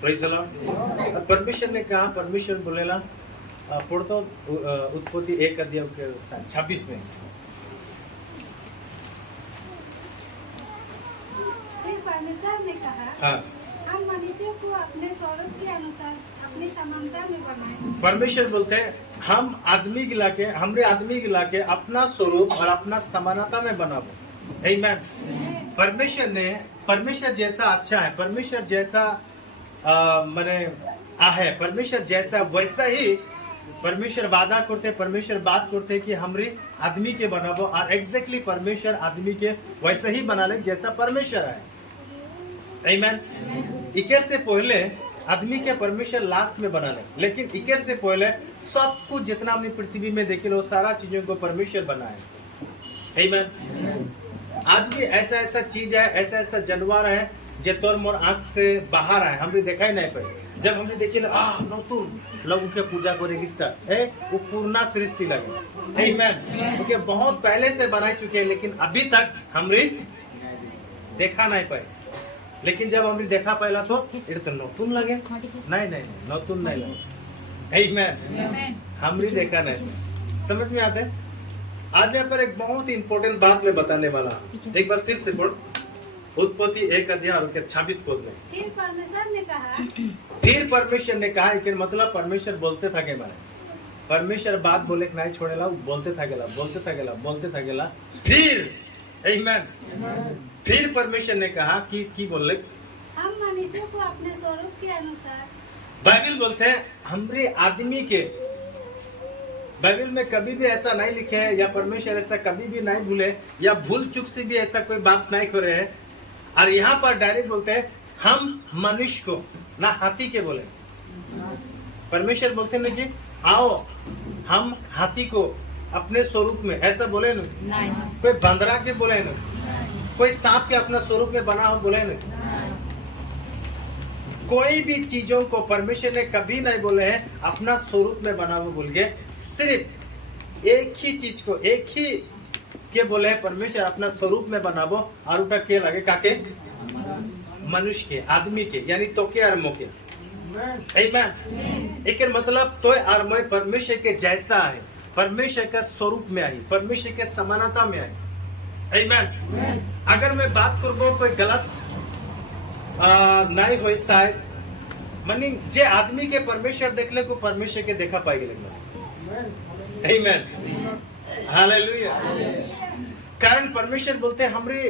Praise the Lord. परमेश्वर ने कहा, परमेश्वर बोलेला पढ़तो उत्पत्ति 1 अध्याय के 26 में। फिर परमेश्वर ने कहा, हाँ, हम मनुष्य को अपने स्वरूप के अनुसार अपनी समानता में बनाए। परमेश्वर बोलते हैं हम आदमी गिला के, हमरे आदमी गिला के अपना स्वरूप और अपना समानता में बनाबो। आमीन। परमेश्वर जैसा अच्छा है, परमेश्वर जैसा माने है, परमेश्वर जैसा वैसा ही परमेश्वर वादा करते, परमेश्वर बात करते कि हमरे आदमी के बनाबो, और एग्जैक्टली परमेश्वर आदमी के वैसा ही बना ले जैसा परमेश्वर है। आमीन। इकर से पहले आदमी के परमेश्वर लास्ट में बना ले, लेकिन इकर से पहले सब कुछ जितना अपनी पृथ्वी में देखे लो सारा चीजों को परमेश्वर बनाए। आमीन। आज भी ऐसा ऐसा चीज है, ऐसा ऐसा जानवर है जो तोर मोर आंख से बाहर है, हमने देखा ही नहीं पाए। जब हमने देखी नतून लोग के पूजा करे स्टार्ट है, वो पूर्णा सृष्टि लगे। आमीन। क्योंकि बहुत पहले से बना चुके हैं, लेकिन अभी तक हमने देखा नहीं पाए। लेकिन जब हमने देखा पहला तो ये तो नतून लगे, नहीं नतून नहीं लगे। आमीन। हमने देखा नहीं, समझ में आता है। आज यहाँ पर एक बहुत इंपॉर्टेंट बात मैं बताने वाला हूँ। एक बार फिर से पढ़, उत्पत्ति 1 अध्याय और 26 पद में। फिर परमेश्वर ने कहा, कि मतलब परमेश्वर बोलते था के मारे, परमेश्वर बात बोले के नहीं छोड़ेला, बोलते था गेला। फिर आमीन। फिर परमेश्वर ने कहा कि बोले हम मनुष्य को अपने स्वरूप के अनुसार। बाइबल बोलते हैं हमरे आदमी के, बाइबल में कभी भी ऐसा नहीं लिखे है, या परमेश्वर ऐसा कभी भी नहीं भूले, या भूल चुक से भी ऐसा कोई बात नहीं करे है। और यहाँ पर डायरेक्ट बोलते हैं हम मनुष्य को, ना हाथी के बोले। परमेश्वर बोलते हैं ना कि आओ हम हाथी को अपने स्वरूप में, ऐसा बोले नहीं। कोई बंदरा के बोले नहीं, कोई सांप के अपना स्वरूप में बना हो बोले नहीं। कोई भी चीजों को परमेश्वर ने कभी नहीं बोले हैं अपना स्वरूप में बना हो बोल के। सिर्फ एक ही चीज को, एक ही के बोले हैं परमेश्वर अपना स्वरूप में बनाबो, और उठा के लगे काके मनुष्य के, आदमी के, यानी तो के और मो के। आमीन। एक मतलब तो और मैं परमेश्वर के जैसा है, परमेश्वर का स्वरूप में आई, परमेश्वर के समानता में आई। आमीन। अगर मैं बात करबो कोई गलत नहीं हो शायद, मानी जे आदमी के परमेश्वर देखले को परमेश्वर के देखा पाएगी लगना। आमीन। हालेलुया। कारण परमेश्वर बोलते हैं हमरे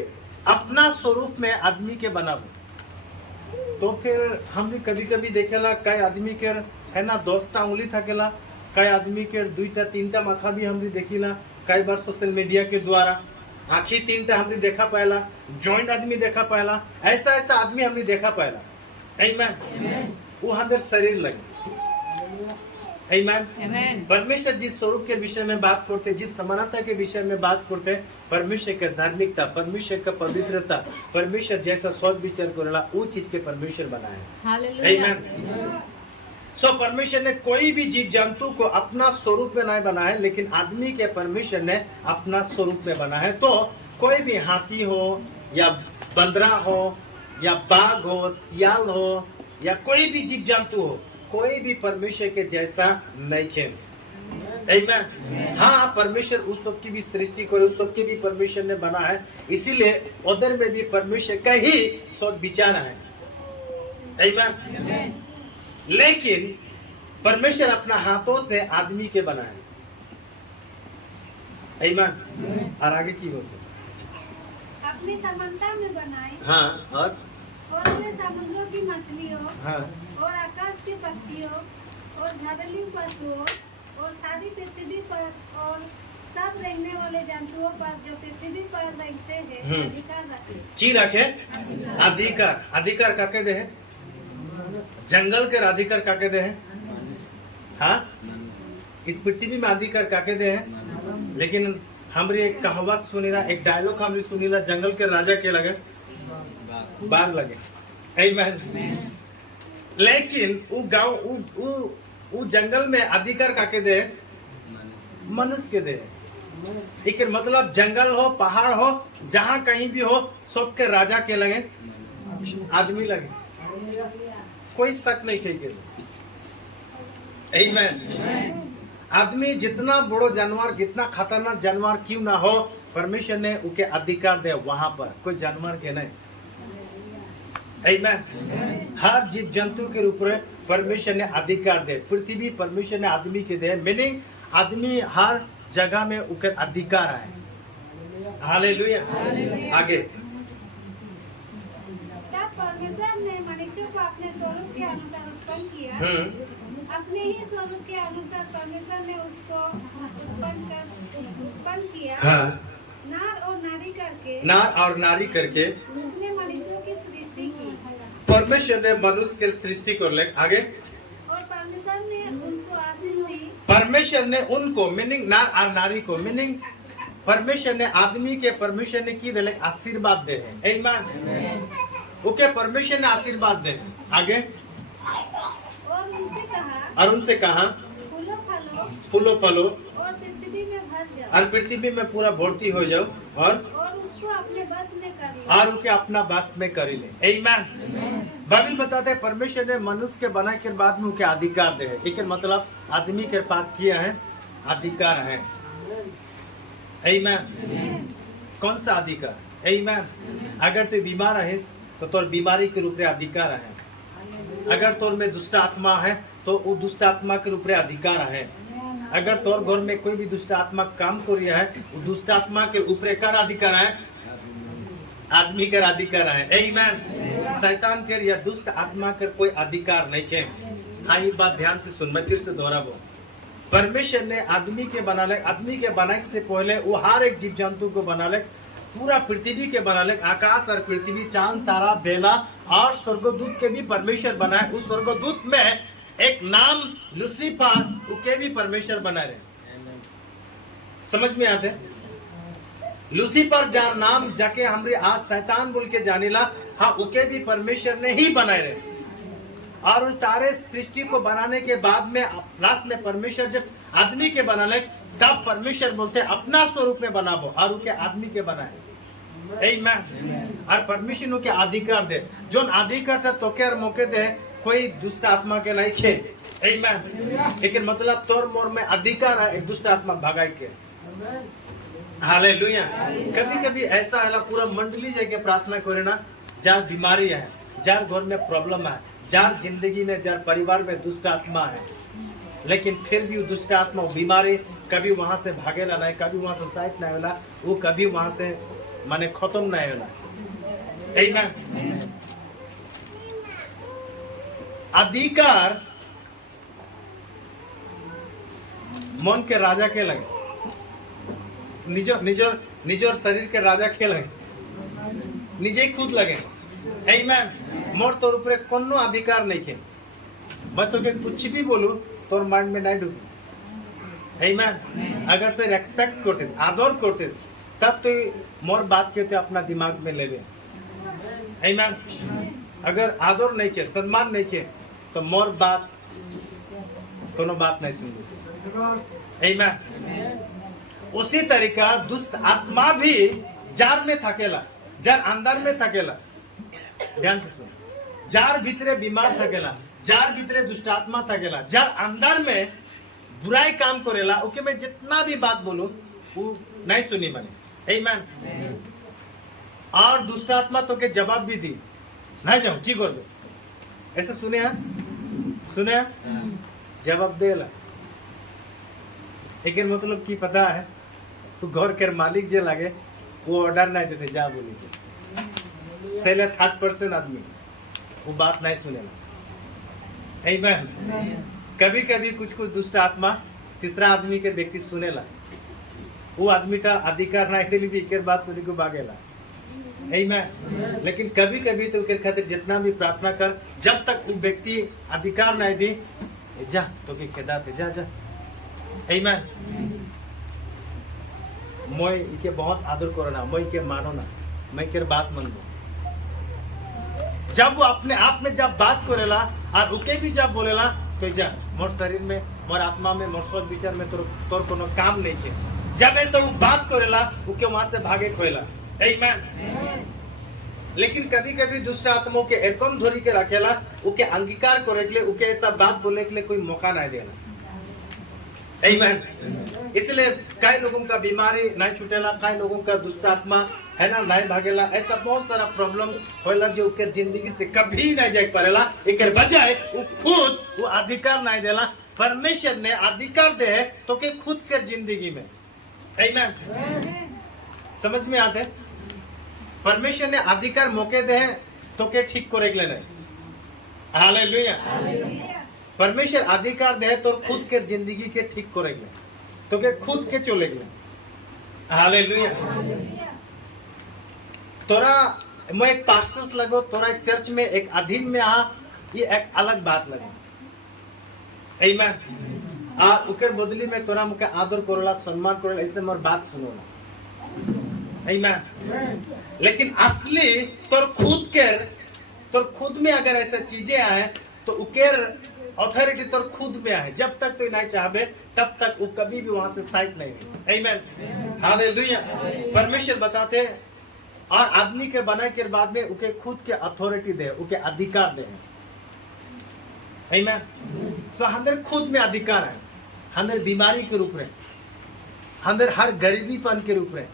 अपना स्वरूप में आदमी के बनाबो। तो फिर हमने कभी कभी देखेला कई आदमी के है ना 10टा उंगली थकेला, कई आदमी के 2टा 3टा माथा भी हमने देखिला। कई बार सोशल मीडिया के द्वारा आखी 3टा हमने देखा पाएला, जॉइंट आदमी देखा पाएला, ऐसा ऐसा आदमी हमने देखा पाएला। आमीन। वो हमारे शरीर लगे। आमीन। परमेश्वर जिस स्वरूप के विषय में बात करते, जिस समानता के विषय में बात करते, परमेश्वर का धार्मिकता, परमेश्वर का पवित्रता, परमेश्वर जैसा सोच विचार करेला, वो चीज के परमेश्वर बनाए। आमीन। सो परमेश्वर ने कोई भी जीव जंतु को अपना स्वरूप में नहीं बना है, लेकिन आदमी के परमेश्वर ने अपना स्वरूप में बना है। तो कोई भी हाथी हो या बंदरा हो या बाघ हो, सियाल हो, या कोई भी जीव जंतु हो, कोई भी परमेश्वर के जैसा नहीं खेल। आमीन। हाँ, परमेश्वर उस सब की भी सृष्टि करे, उस सब की भी परमेश्वर ने बना है, इसीलिए उधर में भी परमेश्वर का ही सोच विचार है। आमीन। लेकिन परमेश्वर अपना हाथों से आदमी के बनाए। आमीन। और आगे की बोलते अपनी समानता में बनाए। हाँ, और उसमें समुद्रों की मछलियों, हाँ, और आकाश के पक्षियों, और झाड़ियों पशुओं, और सारी पृथ्वी पर, और सब रहने वाले जंतुओं पर जो पृथ्वी पर रहते हैं अधिकार रखे। की रखे? अधिकार। अधिकार काके दे है? जंगल के अधिकार काके दे है? हाँ, इस पृथ्वी में अधिकार काके दे है। लेकिन हमारी एक कहावत सुनी रहा, एक डायलॉग हमारी सुनी रहा, जंगल के राजा के लगे बाघ लगे। आमीन। लेकिन वो गांव वो जंगल में अधिकार काके दे मनुष्य के दे। एक मतलब जंगल हो, पहाड़ हो, जहां कहीं भी हो, सबके राजा के लगे आदमी लगे। कोई शक नहीं के आमीन। आदमी जितना बड़ो जानवर, कितना खतरनाक जानवर क्यों ना हो, परमेश्वर ने उनके अधिकार दे वहां पर, कोई जानवर के नहीं। आमीन। हर जीव जंतु के ऊपर परमेश्वर ने अधिकार दे। पृथ्वी परमेश्वर ने आदमी के दे, मीनिंग आदमी हर जगह में उनके अधिकार है। हालेलुया। आगे तब परमेश्वर ने मनुष्य को अपने स्वरूप के अनुसार उत्पन्न किया। अपने ही स्वरूप के अनुसार परमेश्वर ने उसको उत्पन्न किया। नार और नारी करके उसने मनुष्यों की सृष्टि की। परमेश्वर ने मनुष्य की सृष्टि कर ले। आगे और परमेश्वर ने उनको आशीष दी। परमेश्वर ने उनको, मीनिंग नार और नारी को, मीनिंग परमेश्वर ने आदमी के, परमेश्वर ने की दे आशीर्वाद दे है। आमीन। ओके, परमेश्वर ने आशीर्वाद दे। आगे और उनसे कहा फूलो फलो और पृथ्वी में भर जाओ, और पृथ्वी में पूरा भर्ती हो जाओ, और उसको अपने बस में कर ले, और उनके अपना बस में कर ले। आमीन। बाइबल बताते हैं परमेश्वर ने मनुष्य के बनाए के बाद में उनके अधिकार दे है। ठीक है, मतलब आदमी के पास किया है अधिकार है। आमीन। कौन सा अधिकार? आमीन। अगर तू बीमार है तो तोर बीमारी के ऊपर अधिकार है। अगर तोर में दुष्ट आत्मा है तो वो दुष्ट आत्मा के ऊपर अधिकार है। अगर तोर घर में कोई भी दुष्ट आत्मा काम कर रहा है, वो दुष्ट आत्मा के ऊपर कर अधिकार है, आदमी का अधिकार है। आमीन। शैतान के या दुष्ट आत्मा के कोई अधिकार नहीं है। हाँ, ये बात ध्यान से सुन, मैं फिर से दोहराऊं। परमेश्वर ने आदमी के बना ले, आदमी के बनाने से पहले वो हर एक जीव जंतु को बना ले, पूरा पृथ्वी के बना ले, आकाश और पृथ्वी, चांद तारा बेला और स्वर्गदूत के भी परमेश्वर बनाए। उस स्वर्गदूत में एक नाम लूसीफर, उके भी परमेश्वर बना रहे। समझ में आते? लूसीफर जार नाम जाके हमरे आज शैतान बोल के जाने ला, हाँ उके भी परमेश्वर ने ही बनाए रहे। और उन सारे सृष्टि को बनाने के बाद में लास्ट में परमेश्वर जब आदमी के बना ले, तब परमेश्वर बोलते अपना स्वरूप में बनाबो, और उनके आदमी के बनाए। आमीन। और परमेश्वर उनके अधिकार दे, जो अधिकार था तो के मौके दे, कोई दुष्ट आत्मा के नहीं खे। आमीन। लेकिन मतलब तोर मोर में अधिकार है एक दुष्ट आत्मा भगाई के। हालेलुया। कभी कभी ऐसा है पूरा मंडली जाके प्रार्थना करे ना, जार बीमारी है, जार घर में प्रॉब्लम है, जार जिंदगी में, जार परिवार में दुष्ट आत्मा है, लेकिन फिर भी दुष्ट आत्मा बीमारी कभी वहां से भागेला नहीं, कभी वहां से साइड नहीं होला, वो कभी वहां से माने खत्म नहीं होला। आमीन। अधिकार मन के राजा के लगे, निजर निजर निजर शरीर के राजा के लगे, निजे खुद लगे। आमीन। मोर तोर ऊपर कोनो अधिकार नहीं है। मैं तो कुछ भी बोलूं तोर माइंड में नहीं ढुके। आमीन। अगर तो रेस्पेक्ट करते, आदर करते, तब तो मोर बात के तो अपना दिमाग में लेवे। आमीन। अगर आदर नहीं के, सम्मान नहीं के, तो मोर बात कोनो बात नहीं सुन। आमीन। उसी तरीका दुष्ट आत्मा भी जार में थकेला, जार अंदर में थकेला। ध्यान से सुन, जार भीतरे बीमार थकेला, जार भीतरे दुष्ट आत्मा थकेला, जार अंदर में बुराई काम करेला, ओके मैं जितना भी बात बोलूं वो नहीं सुनी मैंने। आमीन। और दुष्ट आत्मा तो के जवाब भी दी, नहीं जाओ जी कर दो, ऐसे सुने हैं, सुने हैं? जवाब देला। एक मतलब की पता है, तो घर के मालिक जे लगे वो ऑर्डर नहीं देते, जा बोली सही 30% आदमी वो बात नहीं सुनेला। आमीन। कभी कभी कुछ कुछ दुष्ट आत्मा तीसरा आदमी के व्यक्ति सुनेला, वो आदमी का अधिकार नहीं दिली भी एक बात सुनी को भागेला। आमीन। लेकिन कभी कभी तो के खातिर जितना भी प्रार्थना कर, जब तक वो व्यक्ति अधिकार नहीं दी, जा तो के केदा थे, जा जा। आमीन। मैं इके बहुत आदर करो ना, मैं इके मानो ना, मैं के बात मान लो। जब वो अपने आप में जब बात करेला और उके भी जब बोलेला, तो जा मोर शरीर में, मोर आत्मा में, मोर सोच विचार में तोर कोनो काम नहीं है। जब ऐसा वो बात करेला, उके वहां से भागे खोएला। आमीन। लेकिन कभी कभी दूसरा आत्मा के एरकम धोरी के रखेला, उके अंगीकार करे के लिए, उके ऐसा बात बोले के लिए कोई मौका नहीं देला। आमीन। इसलिए कई लोगों का बीमारी नहीं छूटेला, कई लोगों का दुष्ट आत्मा है ना नहीं भागेला, ऐसा बहुत सारा प्रॉब्लम होला जो उनके जिंदगी से कभी नहीं जाए पड़ेला। एक बजाय वो खुद वो अधिकार नहीं देला, परमेश्वर ने अधिकार दे है तो के खुद के जिंदगी में। आमीन। समझ में आते? परमेश्वर ने अधिकार मौके दे है तो के ठीक करे के लिए। हालेलुया। परमेश्वर अधिकार दे तो खुद के जिंदगी के ठीक करेंगे, तो के खुद के चलेंगे। हालेलुया। तोरा मैं एक पास्टर्स लगो, तोरा एक चर्च में एक अधीन में आ, ये एक अलग बात लगे। आमीन। आ उकर बदली में तोरा मुके आदर करोला, सम्मान करोला, ऐसे मोर बात सुनो ना। आमीन। लेकिन असली तोर खुद में अगर ऐसे चीजें आए तो उकेर अथॉरिटी तो खुद में है। जब तक तो नहीं चाहे तब तक वो कभी भी वहां से साइड नहीं है। आमीन। हालेलुया। परमेश्वर बताते और आदमी के बनाए के बाद में उके खुद के अथॉरिटी दे, उके अधिकार दे। आमीन। तो हमारे खुद में अधिकार है, हमारे बीमारी के रूप में, हमारे हर गरीबीपन के रूप में,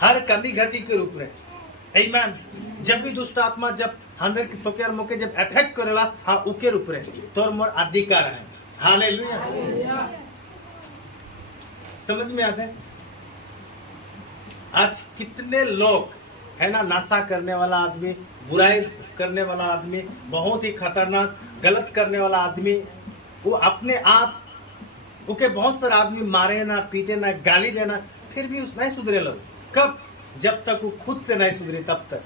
हर कमी घटी के रूप में। आमीन। जब भी दुष्ट आत्मा जब हंदर के तो यार मोके जब अफेक्ट करेला, हाँ उके रूप रे तोर मोर अधिकार है। हालेलुया। समझ में आते? आज कितने लोग है ना, नशा करने वाला आदमी, बुराई करने वाला आदमी, बहुत ही खतरनाक गलत करने वाला आदमी, वो अपने आप उके बहुत सारे आदमी मारे ना, पीटे ना, गाली देना, फिर भी उस नहीं सुधरे लोग। कब? जब तक वो खुद से नहीं सुधरे तब तक।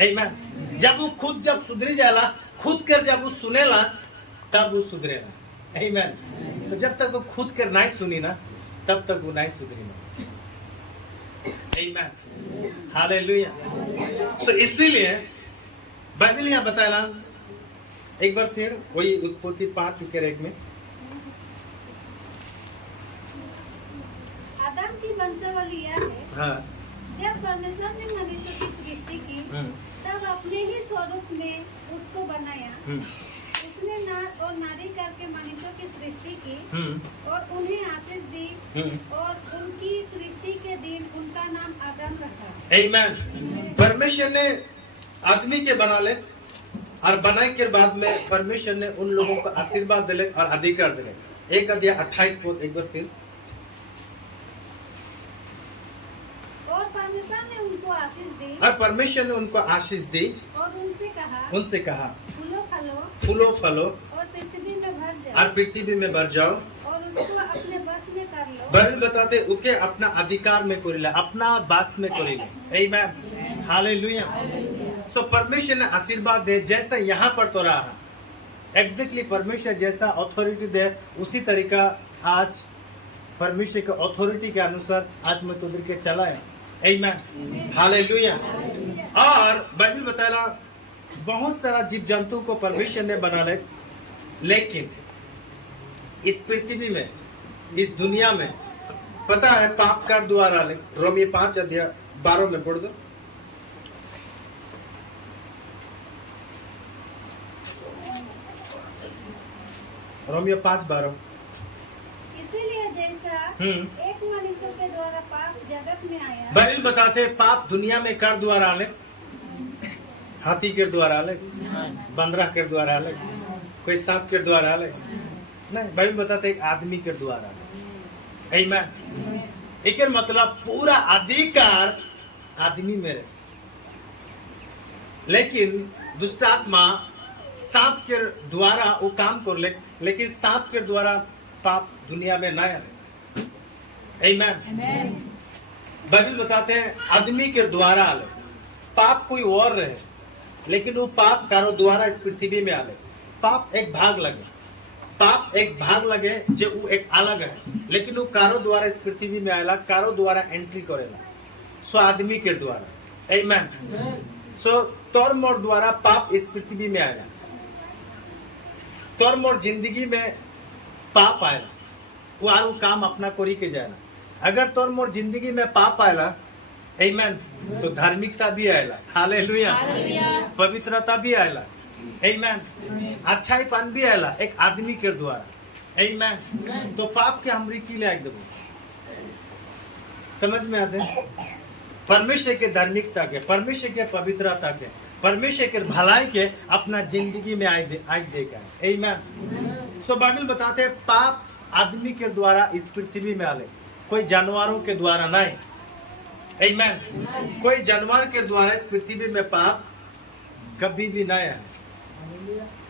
आमीन। जब वो खुद जब सुधरी जाला, खुद कर जब वो सुनेला तब वो सुधरेला। आमीन। तो जब तक वो खुद कर नहीं सुनी ना तब तक वो नहीं सुधरी ना। आमीन। हालेलुया। तो इसीलिए बाइबल यहाँ बताया एक बार फिर वही उत्पत्ति 5:1 में, आदम की वंशावली यह है, हाँ, जब परमेश्वर ने मनुष्य की सृष्टि की तब अपने ही स्वरूप में उसको बनाया। उसने नर और नारी करके मनुष्यों की सृष्टि की और उन्हें आशीष दी और उनकी सृष्टि के दिन उनका नाम आदम रखा। आमीन। परमेश्वर ने आदमी के बना ले और बनाए के बाद में परमेश्वर ने उन लोगों को आशीर्वाद दिले और अधिकार दिले। 1:28 पद एक बार फिर। और परमेश्वर ने उनको आशीष दी और परमेश्वर ने उनको आशीष दी और उनसे कहा फूलो फलो और पृथ्वी में भर जाओ और पृथ्वी में भर जाओ और उसको अपने बस में कर लो। बाइबल बताते उके अपना अधिकार में करिले, अपना बस में करिले। आमीन। हालेलुया। सो परमेश्वर ने आशीर्वाद दे, जैसा यहाँ पर तो रहा एग्जैक्टली परमेश्वर जैसा अथॉरिटी दे, उसी तरीका आज परमेश्वर के अथॉरिटी के अनुसार आज मैं तुझे के चला है। आमीन। हालेलुया। और बाइबल बताया बहुत सारा जीव जंतु को परमेश्वर ने बना ले, लेकिन इस पृथ्वी में, इस दुनिया में पता है पाप का द्वारा ले। रोमी 5:12 में पढ़ दो। रोमियो 5:12। इसीलिए जैसा एक मनुष्य के द्वारा पाप जगत में आया, बाइबल बताते पाप दुनिया में कर द्वारा आले, हाथी के द्वारा आले, बंदरा के द्वारा आले, कोई सांप के द्वारा आले नहीं, बाइबल बताते एक आदमी के द्वारा आले। आमीन। एक मतलब पूरा अधिकार आदमी में रहे, लेकिन दुष्ट आत्मा सांप के द्वारा वो काम कर ले, लेकिन सांप के द्वारा पाप दुनिया में ना आए। आमीन। बाइबल बताते हैं आदमी के द्वारा आले, पाप कोई और रहे, लेकिन वो पाप कारो द्वारा इस पृथ्वी में आले। पाप एक भाग लगे जो वो एक अलग है, लेकिन वो कारो द्वारा इस पृथ्वी में आएला, कारो द्वारा एंट्री करेला। सो आदमी के द्वारा। आमीन। सो तोर मोर द्वारा पाप इस पृथ्वी में आएगा, तोर मोर जिंदगी में पाप आएगा, वो आरू काम अपना कोरी के जाएगा। अगर तोर मोर जिंदगी में पाप आएला आमेन। तो धार्मिकता भी आएला, हालेलुया, पवित्रता भी आएला, आमेन। अच्छाईपन भी आएला एक आदमी के द्वारा, आमेन। तो पाप के हमरी की ले एकदम समझ में आते हैं? परमेश्वर के धार्मिकता के, परमेश्वर के पवित्रता के, परमेश्वर के भलाई के अपना जिंदगी में आज देगा, आमेन। सो बाइबल बताते हैं पाप आदमी के द्वारा इस पृथ्वी में आले, कोई जानवरों के द्वारा नहीं, आमेन। कोई जानवर के द्वारा इस पृथ्वी में पाप कभी भी नहीं है,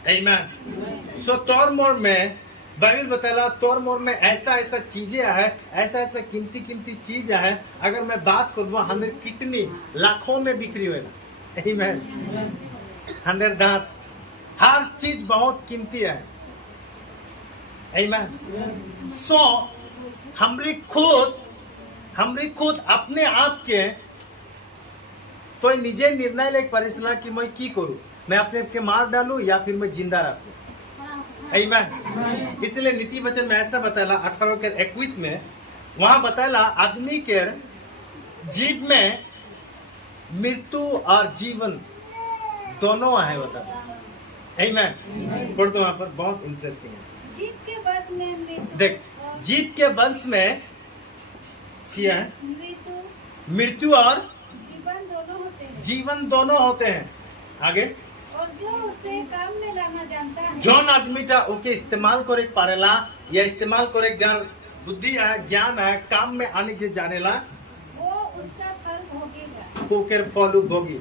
आमेन। सो तौर मोर में बाइबल बताला तौर मोर में ऐसा ऐसा चीजें है, ऐसा ऐसा कीमती कीमती चीज है, अगर मैं बात करूँ हमारे कितनी लाखों में बिक्री होगा, आमेन। हमारे दांत, हर चीज बहुत कीमती है, आमेन। सो हमरी खुद अपने आप के तो निजे निर्णय ले परिसला कि मैं की करूं, मैं अपने आप के मार डालूं या फिर मैं जिंदा रखूं, आमीन। इसलिए नीति वचन में ऐसा बताला 18:21 में, वहां बताला आदमी के जीव में मृत्यु और जीवन दोनों है, बता, आमीन। पढ़ दो वहां पर, बहुत इंटरेस्टिंग है। जीव के बस में मृत्यु, देख जीव के वंश में क्या है, मृत्यु और जीवन दोनों होते हैं। आगे, और जो उसे काम में लाना जानता है, जौन आदमी टा ओके इस्तेमाल करे पारेला या इस्तेमाल करे जार बुद्धि है, ज्ञान है, काम में आने के जानेला, वो उसका फल भोगेगा, ओकर फल भोगी,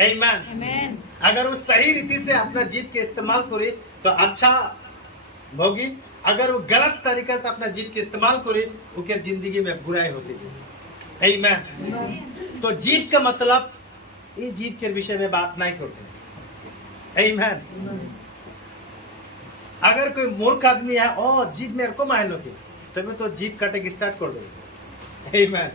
आमीन। आमीन। अगर वो सही रीति से अपना जीव के इस्तेमाल करे तो अच्छा भोगी, अगर वो गलत तरीके से अपना जीव के इस्तेमाल करे उनके जिंदगी में बुराई होती है, आमीन। तो जीव का मतलब ये जीव के विषय में बात नहीं करते, आमीन। अगर कोई मूर्ख आदमी है, ओ जीव मेरे को मायनो की, तभी तो जीव काटे स्टार्ट कर दो, आमीन।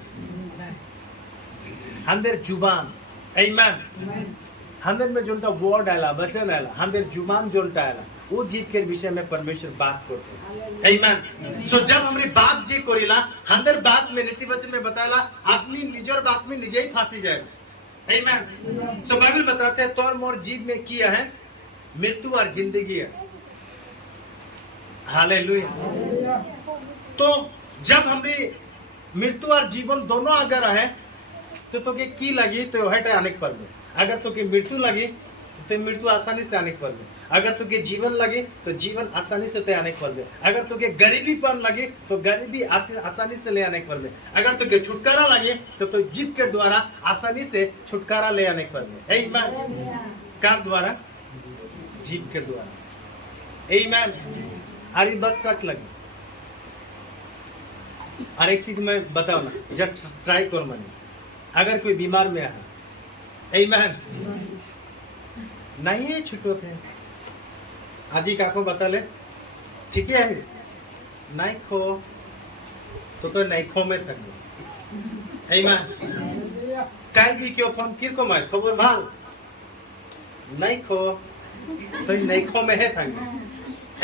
अंदर जुबान, आमीन। अंदर में जो वर्ड आला, वचन आला, अंदर जुबान जो आला, वो जीव के विषय में परमेश्वर बात करते हैं, आमीन। सो जब हमारी बात जी करेला, अंदर बात में नीति वचन में बताला आदमी निजर बात में निजे ही फांसी जाएगा, आमीन। सो बाइबल बताते हैं तौर मोर जीव में किया है मृत्यु और जिंदगी है, हालेलुया। तो जब हमारी मृत्यु और जीवन दोनों अगर है तो की लगी तो है अनेक पर में, अगर तो की मृत्यु लगी तो मृत्यु आसानी से आने पर में, अगर तो के जीवन लगे तो जीवन आसानी से ते आने पर में, अगर तो के गरीबीपन लगे तो गरीबी आसानी से ले आने पर में, अगर तो के छुटकारा लगे तो जीव के द्वारा आसानी से छुटकारा ले आने पर में, आमीन। कार द्वारा, जीव के द्वारा, आमीन। हरी बात सच लगी। और एक चीज मैं बताऊं ना, जब ट्राई करो मनी, अगर कोई बीमार में है, आमीन, नहीं है छुटो थे आज ही काको बता ले, ठीक है नहीं खो तो नहीं खो में थक गए, आमीन। काल भी क्यों फोन किर को मार खबर भाल नहीं खो तो नहीं खो में है थक गए,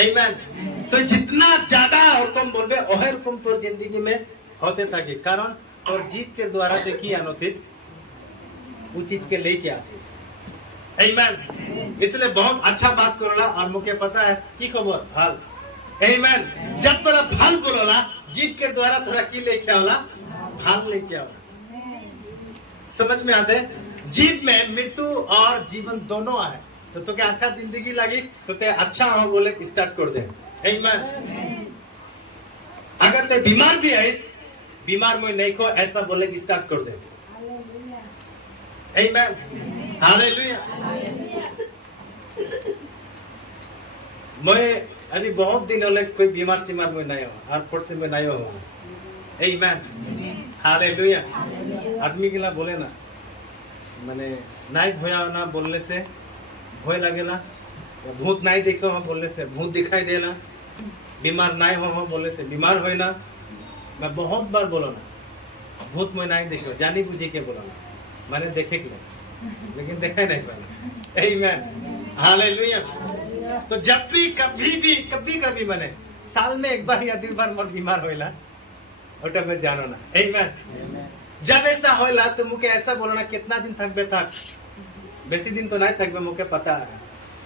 आमीन। तो जितना ज्यादा और कम बोलबे ओहर कम तो जिंदगी में होते थाके, कारण और जीव के द्वारा तो की आनोथिस वो चीज के लेके आते, आमीन। इसलिए बहुत अच्छा बात करोला और मुझे पता है की खबर हाल, आमीन। जब तोरा फल बोलोला जीव के द्वारा तोरा की लेके आवला, फल लेके आवला, समझ में आते? जीव में मृत्यु और जीवन दोनों है, तो क्या अच्छा जिंदगी लगी तो ते अच्छा हो बोले स्टार्ट कर दे, आमीन। अगर ते बीमार भी है, बीमार में नहीं को ऐसा बोले स्टार्ट कर दे, आमीन, हालेलुया। मैं अभी बहुत दिन होले कोई बीमार सीमार में नहीं हो और फोर्स में नहीं हो, आमीन, हालेलुया। आदमी के लिए बोले ना माने नहीं भोया ना बोलने से भय लगेला, भूत नहीं देखो हम बोलने से भूत दिखाई देला, बीमार नहीं हो बोलने से बीमार होए ना। मैं बहुत बार बोलो ना भूत में नहीं देखो, जानी बुझी के बोलो ना, मैंने देखे के लेकिन देखा नहीं पाया, आमीन, हालेलुया। तो जब भी कभी मैंने साल में एक बार या 2 बार मोर बीमार होइला ओटा में जानो ना, आमीन, जब ऐसा होला तो मुके ऐसा बोलना कितना दिन थकबे थक, बेसी दिन तो नहीं थकबे, मुके पता है,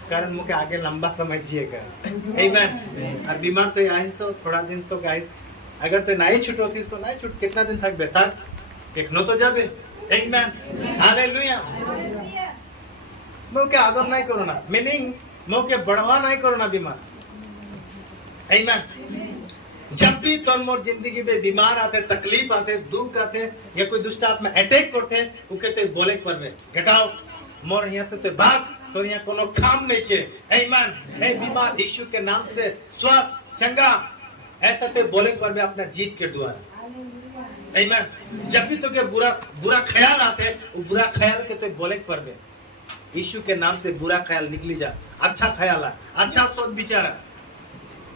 कारण मुके आगे लंबा समय जिएगा। आमीन। और बीमार तो आइस तो थोड़ा दिन तो गाइस, अगर तो नहीं छुटो थी तो नहीं छुट, कितना दिन थकबे थक, टेक्नो तो जाबे। आमीन, हालेलुया। मुके आदर नहीं करो ना, मीनिंग मुके बढ़वा नहीं करो ना बीमार। आमीन। जब भी तुम मोर जिंदगी में बीमार आते, तकलीफ आते, दुख आते या कोई दुष्ट आत्मा अटैक करते, उके तो बोले पर में गेट आउट, मोर यहाँ से तो भाग, तो यहाँ कोनो काम नहीं के। आमीन। ए बीमार यीशु के नाम से स्वस्थ चंगा, ऐसा तो बोले पर में अपना जीत के द्वारा। आमीन। जब भी तो के बुरा ख्याल आते, वो बुरा ख्याल के तो बोले पर में यीशु के नाम से बुरा ख्याल निकली जा, अच्छा ख्याल है, अच्छा सोच विचार है।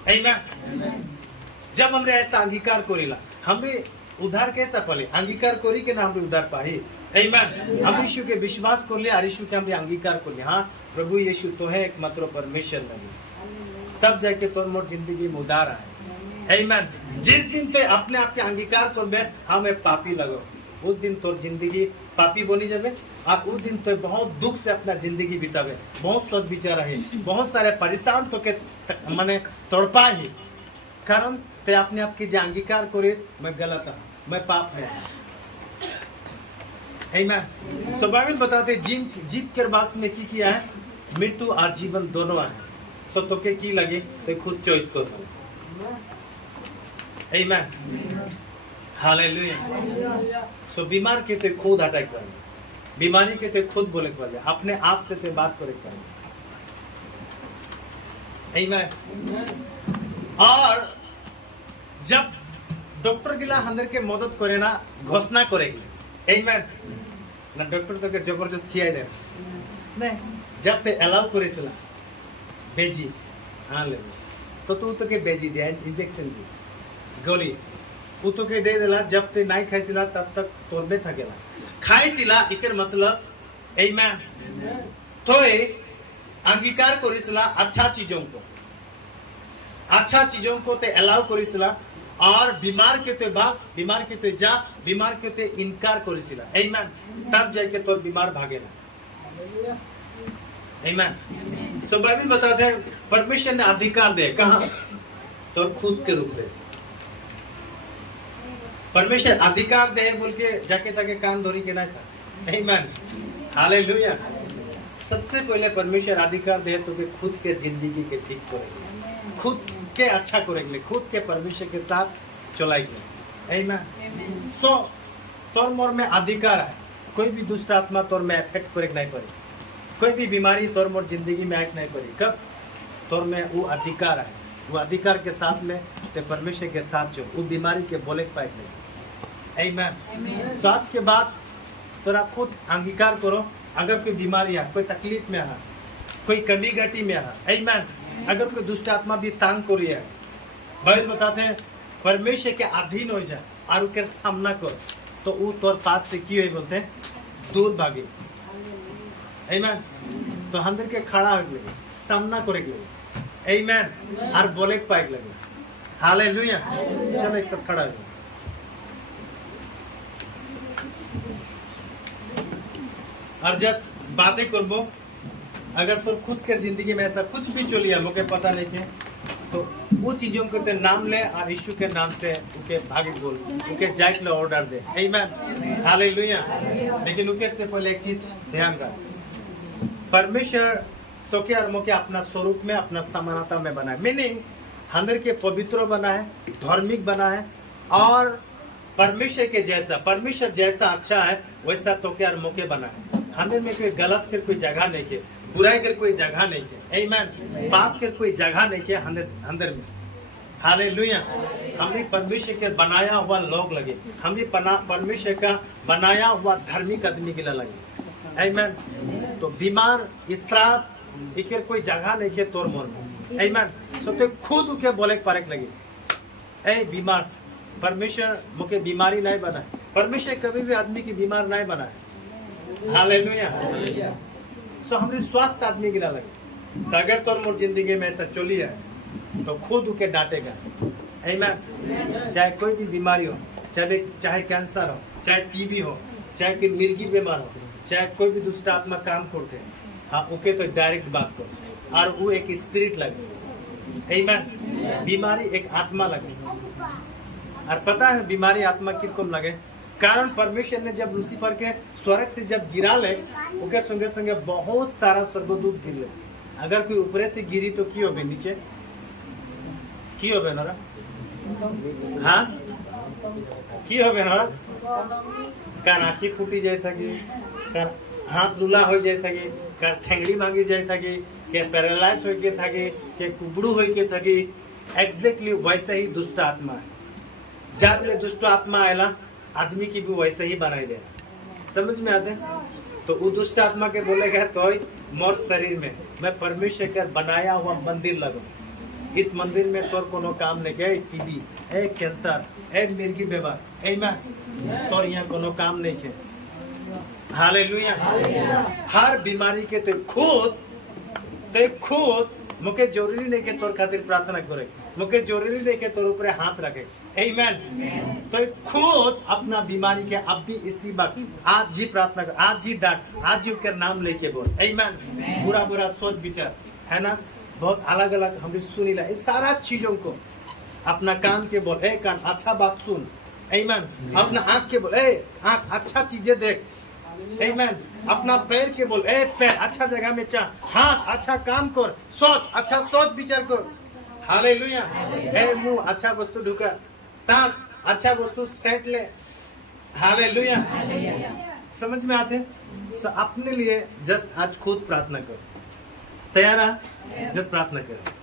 आमीन। जब हमरे ऐसा अंगीकार करेला, हमरे उद्धार कैसा पले अंगीकार करी के ना हमरे उद्धार पाही। आमीन। हम यीशु के विश्वास कर ले और यीशु के हमरे अंगीकार कर ले, हाँ प्रभु यीशु तो है एकमात्र परमेश्वर नहीं, तब जाके तो मोर जिंदगी में उद्धार आए। आमीन। जिस दिन तो अपने आप के अंगीकार करबे हम एक पापी लगो, उस दिन तो जिंदगी पापी बनी जाबे, और उस दिन तो बहुत दुख से अपना जिंदगी बितावे, बहुत सोच विचार है, बहुत सारे परेशान तो के माने तड़पा ही, कारण ते अपने आप की जो अंगीकार करे मैं गलत हूँ, मैं पाप है। आमीन। सो बाइबल बताते जीत के बॉक्स में की किया है, मृत्यु और जीवन दोनों है, सो तो के की लगे तो खुद चॉइस करो। आमीन, हालेलुया। सो बीमार के तो खुद अटैक कर, बीमारी के तो खुद बोले कर, अपने आप से तो बात करे कर। आमीन। और जब डॉक्टर गिला अंदर के मदद करे ना, घोषणा करेगी। आमीन। ना डॉक्टर तो के जबरदस्त खिया दे नहीं, जब ते अलाउ करे सला बेजी हाँ ले तो तू तो के बेजी दे, इंजेक्शन दी, गोली तू तो के दे देला, जब ते नहीं खाई सिला तब तक तोरबे था गेला, खाई सिला इकर मतलब। आमीन। तो ए अंगीकार करिसला अच्छा चीजों को, अच्छा चीजों को ते अलाउ करिसला, और बीमार के ते भाग, बीमार के ते जा, बीमार के ते इनकार करिसला। आमीन। तब जाके तो बीमार भागेला। आमीन। सो बाइबल बताते हैं परमेश्वर ने अधिकार दे, कहां तो खुद के रूप में परमेश्वर अधिकार दे बोल के जाके ताके कान धोरी के ना था। आमीन, हालेलुया। सबसे पहले परमेश्वर अधिकार दे तो के खुद के जिंदगी के ठीक करेंगे, खुद के अच्छा करेंगे, खुद के परमेश्वर के साथ चलाएंगे। आमीन। सो तोर मोर में अधिकार है, कोई भी दुष्ट आत्मा तोर में इफेक्ट करे नहीं पड़े, कोई भी बीमारी तोर मोर जिंदगी में आके नहीं पड़ी, कब तोर में वो अधिकार है, वो अधिकार के साथ में ते परमेश्वर के साथ जो वो बीमारी के बोले पाए नहीं। आमीन। तो आज के बाद तोरा खुद अंगीकार करो, अगर कोई बीमारी है, कोई तकलीफ में है, कोई कमी घटी में है, आमीन, अगर कोई दुष्ट आत्मा भी तांग कर रही है, बाइबल बताते हैं परमेश्वर के अधीन हो जाए और उसके सामना करो तो वो तोर पास से की बोलते हैं दूर भागे। आमीन। तो अंदर के खड़ा हो लगे, सामना करे लगे। आमीन। और बोले पाए लगे। हालेलुया। चलो एक सब खड़ा हो, और जस बातें करबो, अगर तो खुद के जिंदगी में ऐसा कुछ भी चलिए मुझे पता नहीं है तो वो चीजों के नाम ले और यीशु के नाम से उनके भागे बोल, उनके जाइट लो ऑर्डर दे। आमीन, हालेलुया। लेकिन उनके से पहले एक चीज ध्यान रख, परमेश्वर तो क्या और मुझे अपना स्वरूप में, अपना समानता में बना है, मीनिंग हमें के पवित्र बना है, धार्मिक बना है, और परमेश्वर के जैसा, परमेश्वर जैसा अच्छा है वैसा तो क्या और मुझे बना है। हमें में कोई गलत के कोई जगह नहीं है, बुराई के कोई जगह नहीं है। आमीन। पाप के कोई जगह नहीं है अंदर में। हालेलुया। हमने परमेश्वर के बनाया हुआ लोग लगे, हमने परमेश्वर का बनाया हुआ धार्मिक आदमी के लिए लगे। आमीन। तो बीमार इसराफ इके कोई जगह नहीं है तोर मोर में। आमीन। सो तो खुद उके बोले पारक लगे, ए बीमार, परमेश्वर मुझे बीमारी नहीं बनाए, परमेश्वर कभी भी आदमी की बीमार नहीं बनाए। हालेलुया। सो हमने स्वास्थ्य आदमी गिरा लगे, तो अगर तोर मोर जिंदगी में ऐसा चली है तो खुद उके डांटेगा। आमीन। चाहे कोई भी बीमारी हो, चाहे कैंसर हो, चाहे टीबी हो, चाहे कि मिर्गी बीमार हो, चाहे कोई भी दूसरा आत्मा काम करते हैं, हाँ ओके तो डायरेक्ट बात करो और वो एक स्पिरिट लगे। आमीन। बीमारी एक आत्मा लगे और पता है बीमारी आत्मा किसको लगे? कारण परमेश्वर ने जब लूसीफर के स्वर्ग से जब गिरा ले ओके संगे संगे बहुत सारा स्वर्गदूत गिरले। अगर कोई ऊपरे से गिरी तो की होबे? नीचे की होबे ना? हाँ की होबे ना? कार आँखी फूटी जाए थकी, कार हाथ लूला हो जाए थकी, कार ठेंगड़ी मांगी जाए थकी, के पैरालाइज हो के थकी, के कुबड़ू हो के थकी। एग्जैक्टली वैसे ही दुष्ट आत्मा है। जब ले दुष्ट आत्मा आएला आदमी की भी वैसे ही बनाई दे। समझ में आते? तो वो दुष्ट आत्मा के बोले गए तो मोर शरीर में मैं परमेश्वर का बनाया हुआ मंदिर लगू। इस मंदिर में तोर कोनो काम नहीं के टीबी, ए कैंसर, ए मिर्गी बीमार, आमीन, तोर यहाँ कोनो काम नहीं के। हालेलुया। हर बीमारी के ते खुद मुके जरूरी नहीं के तोर खातिर प्रार्थना करे, मुके जरूरी नहीं के तोर ऊपर हाथ रखे। आमीन। तो खुद अपना बीमारी के अब भी इसी वक्त आज ही प्रार्थना कर, आज ही डांट, आज ही उसका नाम लेके बोल। आमीन। बुरा बुरा सोच विचार है ना, बहुत अलग अलग हमने सुनी ला, इस सारा चीजों को अपना कान के बोल, ए कान अच्छा बात सुन। आमीन। अपना आँख के बोल, ए आँख अच्छा चीजें देख। आमीन। अपना पैर के बोल, ए पैर अच्छा जगह में चा, हाथ अच्छा काम कर, सोच अच्छा सोच विचार कर। हालेलुया। ए मुंह अच्छा वस्तु ढुका, सांस अच्छा वस्तु सेट ले। हालेलुया। समझ में आते? तो अपने लिए जस्ट आज खुद प्रार्थना करो। तैयार है? जस्ट प्रार्थना करो।